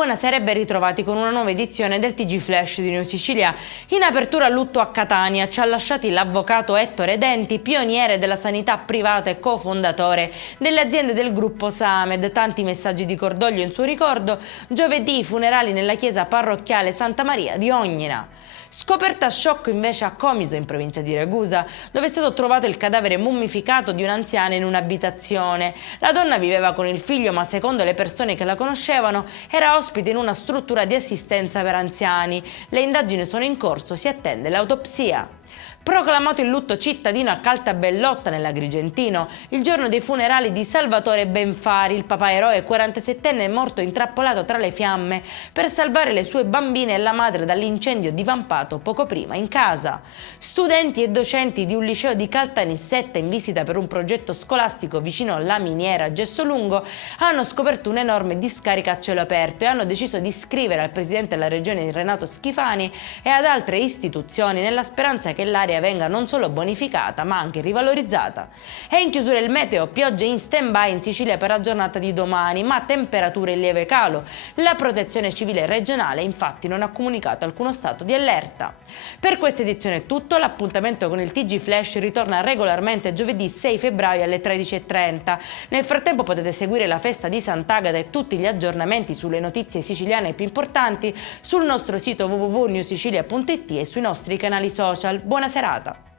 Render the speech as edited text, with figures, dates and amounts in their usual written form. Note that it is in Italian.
Buonasera e ben ritrovati con una nuova edizione del TG Flash di New Sicilia. In apertura lutto a Catania ci ha lasciati l'avvocato Ettore Denti, pioniere della sanità privata e cofondatore delle aziende del gruppo Samed. Tanti messaggi di cordoglio in suo ricordo. Giovedì funerali nella chiesa parrocchiale Santa Maria di Ognina. Scoperta a sciocco invece a Comiso, in provincia di Ragusa, dove è stato trovato il cadavere mummificato di un'anziana in un'abitazione. La donna viveva con il figlio, ma secondo le persone che la conoscevano era ospite in una struttura di assistenza per anziani. Le indagini sono in corso, si attende l'autopsia. Proclamato il lutto cittadino a Caltabellotta nell'Agrigentino, il giorno dei funerali di Salvatore Benfari, il papà eroe 47enne è morto intrappolato tra le fiamme per salvare le sue bambine e la madre dall'incendio divampato poco prima in casa. Studenti e docenti di un liceo di Caltanissetta in visita per un progetto scolastico vicino alla miniera a Gessolungo hanno scoperto un'enorme discarica a cielo aperto e hanno deciso di scrivere al presidente della regione Renato Schifani e ad altre istituzioni nella speranza che l'area venga non solo bonificata ma anche rivalorizzata. È in chiusura il meteo, piogge in stand-by in Sicilia per la giornata di domani, ma temperature in lieve calo. La protezione civile regionale infatti non ha comunicato alcuno stato di allerta. Per questa edizione è tutto, l'appuntamento con il TG Flash ritorna regolarmente giovedì 6 febbraio alle 13:30. Nel frattempo potete seguire la festa di Sant'Agata e tutti gli aggiornamenti sulle notizie siciliane più importanti sul nostro sito www.newsicilia.it e sui nostri canali social. Buona serata!